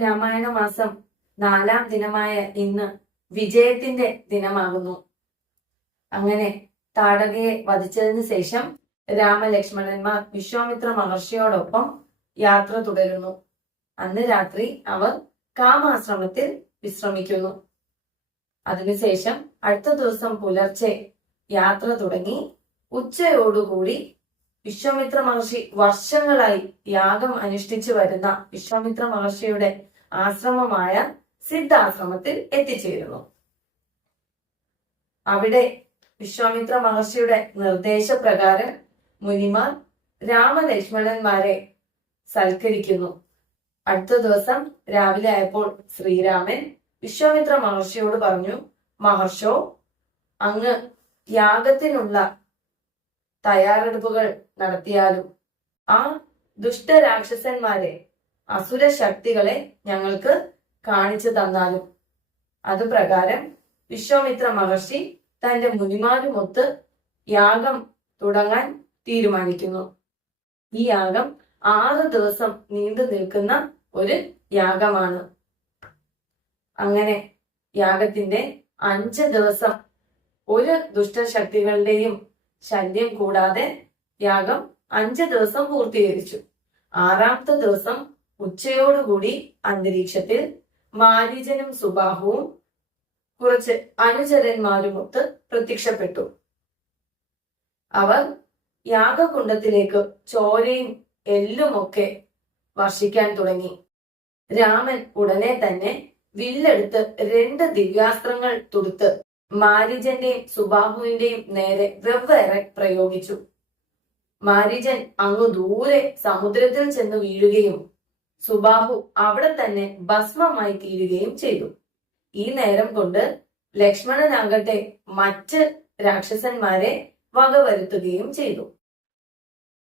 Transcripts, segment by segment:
രാമായണ മാസം നാലാം ദിനമായ ഇന്ന് വിജയത്തിന്റെ ദിനമാകുന്നു. അങ്ങനെ താടകയെ വധിച്ചതിന് ശേഷം രാമലക്ഷ്മണന്മാർ വിശ്വാമിത്ര മഹർഷിയോടൊപ്പം യാത്ര തുടരുന്നു. അന്ന് രാത്രി അവർ കാമാശ്രമത്തിൽ വിശ്രമിക്കുന്നു. അതിനുശേഷം അടുത്ത ദിവസം പുലർച്ചെ യാത്ര തുടങ്ങി ഉച്ചയോടുകൂടി വിശ്വാമിത്ര മഹർഷി വർഷങ്ങളായി യാഗം അനുഷ്ഠിച്ചു വരുന്ന വിശ്വാമിത്ര മഹർഷിയുടെ ആശ്രമമായ സിദ്ധാശ്രമത്തിൽ എത്തിച്ചേരുന്നു. അവിടെ വിശ്വാമിത്ര മഹർഷിയുടെ നിർദ്ദേശപ്രകാരം മുനിമാർ രാമലക്ഷ്മണന്മാരെ സൽക്കരിക്കുന്നു. അടുത്ത ദിവസം രാവിലെ ആയപ്പോൾ ശ്രീരാമൻ വിശ്വാമിത്ര മഹർഷിയോട് പറഞ്ഞു മഹർഷോ അങ്ങ് യാഗത്തിനുള്ള തയ്യാറെടുപ്പുകൾ നടത്തിയാലും ആ ദുഷ്ടരാക്ഷസന്മാരെ അസുര ശക്തികളെ ഞങ്ങൾക്ക് കാണിച്ചു തന്നാലും. അതുപ്രകാരം വിശ്വാമിത്ര മഹർഷി തന്റെ മുനിമാരുമൊത്ത് യാഗം തുടങ്ങാൻ തീരുമാനിക്കുന്നു. ഈ യാഗം ആറ് ദിവസം നീണ്ടു നിൽക്കുന്ന ഒരു യാഗമാണ്. അങ്ങനെ യാഗത്തിന്റെ അഞ്ച് ദിവസം ഒരു ദുഷ്ടശക്തികളുടെയും ശല്യം കൂടാതെ യാഗം അഞ്ച് ദിവസം പൂർത്തീകരിച്ചു. ആറാമത്തെ ദിവസം ഉച്ചയോടുകൂടി അന്തരീക്ഷത്തിൽ മാരീജനും സുബാഹുവും കുറച്ച് അനുചരന്മാരുമൊത്ത് പ്രത്യക്ഷപ്പെട്ടു. അവർ യാഗകുണ്ടത്തിലേക്ക് ചോരയും എല്ലുമൊക്കെ വർഷിക്കാൻ തുടങ്ങി. രാമൻ ഉടനെ തന്നെ വില്ലെടുത്ത് രണ്ട് ദിവ്യാസ്ത്രങ്ങൾ തുടുത്ത് മാരിജന്റെയും സുബാഹുവിന്റെയും നേരെ വെവ്വേറെ പ്രയോഗിച്ചു. മാരിജൻ അങ്ങു ദൂരെ സമുദ്രത്തിൽ ചെന്ന് വീഴുകയും സുബാഹു അവിടെ തന്നെ ഭസ്മമായി തീരുകയും ചെയ്തു. ഈ നേരം കൊണ്ട് ലക്ഷ്മണനാകട്ടെ മറ്റ് രാക്ഷസന്മാരെ വകവരുത്തുകയും ചെയ്തു.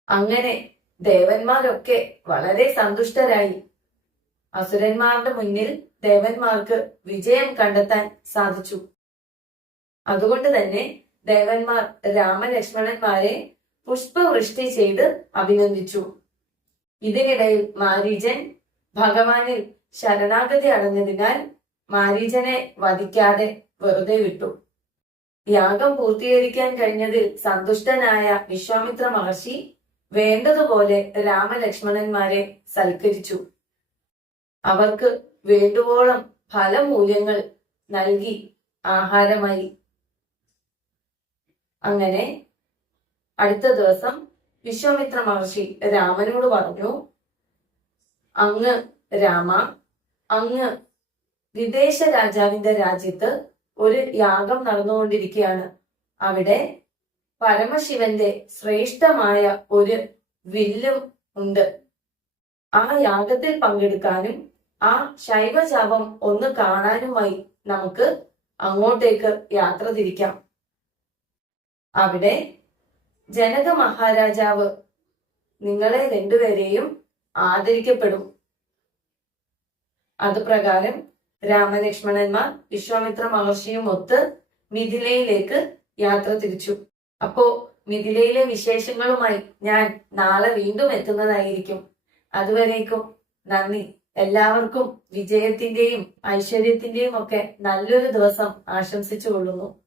അങ്ങനെ ദേവന്മാരൊക്കെ വളരെ സന്തുഷ്ടരായി. അസുരന്മാരുടെ മുന്നിൽ ദേവന്മാർക്ക് വിജയം കണ്ടെത്താൻ സാധിച്ചു. അതുകൊണ്ട് തന്നെ ദേവന്മാർ രാമലക്ഷ്മണന്മാരെ പുഷ്പവൃഷ്ടി ചെയ്ത് അഭിനന്ദിച്ചു. ഇതിനിടയിൽ മാരീജൻ ഭഗവാനിൽ ശരണാഗതി അടഞ്ഞതിനാൽ മാരീജനെ വധിക്കാതെ വെറുതെ വിട്ടു. യാഗം പൂർത്തീകരിക്കാൻ കഴിഞ്ഞതിൽ സന്തുഷ്ടനായ വിശ്വാമിത്ര മഹർഷി വേണ്ടതുപോലെ രാമലക്ഷ്മണന്മാരെ സൽക്കരിച്ചു. അവർക്ക് വേണ്ടുവോളം ഫലമൂല്യങ്ങൾ നൽകി ആഹാരമായി. അങ്ങനെ അടുത്ത ദിവസം വിശ്വാമിത്ര മഹർഷി രാമനോട് പറഞ്ഞു അങ്ങ് രാമ അങ്ങ് വിദേശ രാജാവിന്റെ രാജ്യത്ത് ഒരു യാഗം നടന്നുകൊണ്ടിരിക്കുകയാണ് അവിടെ പരമശിവന്റെ ശ്രേഷ്ഠമായ ഒരു വില്ലും ഉണ്ട്. ആ യാഗത്തിൽ പങ്കെടുക്കാനും ആ ശൈവശാപം ഒന്ന് കാണാനുമായി നമുക്ക് അങ്ങോട്ടേക്ക് യാത്ര തിരിക്കാം. അവിടെ ജനക മഹാരാജാവ് നിങ്ങളെ രണ്ടുപേരെയും ആദരിക്കപ്പെടും. അതുപ്രകാരം രാമലക്ഷ്മണന്മാർ വിശ്വാമിത്ര മഹർഷിയും ഒത്ത് മിഥിലയിലേക്ക് യാത്ര തിരിച്ചു. അപ്പോ മിഥിലയിലെ വിശേഷങ്ങളുമായി ഞാൻ നാളെ വീണ്ടും എത്തുന്നതായിരിക്കും. അതുവരേക്കും നന്ദി. എല്ലാവർക്കും വിജയത്തിന്റെയും ഐശ്വര്യത്തിന്റെയും ഒക്കെ നല്ലൊരു ദിവസം ആശംസിച്ചു കൊള്ളുന്നു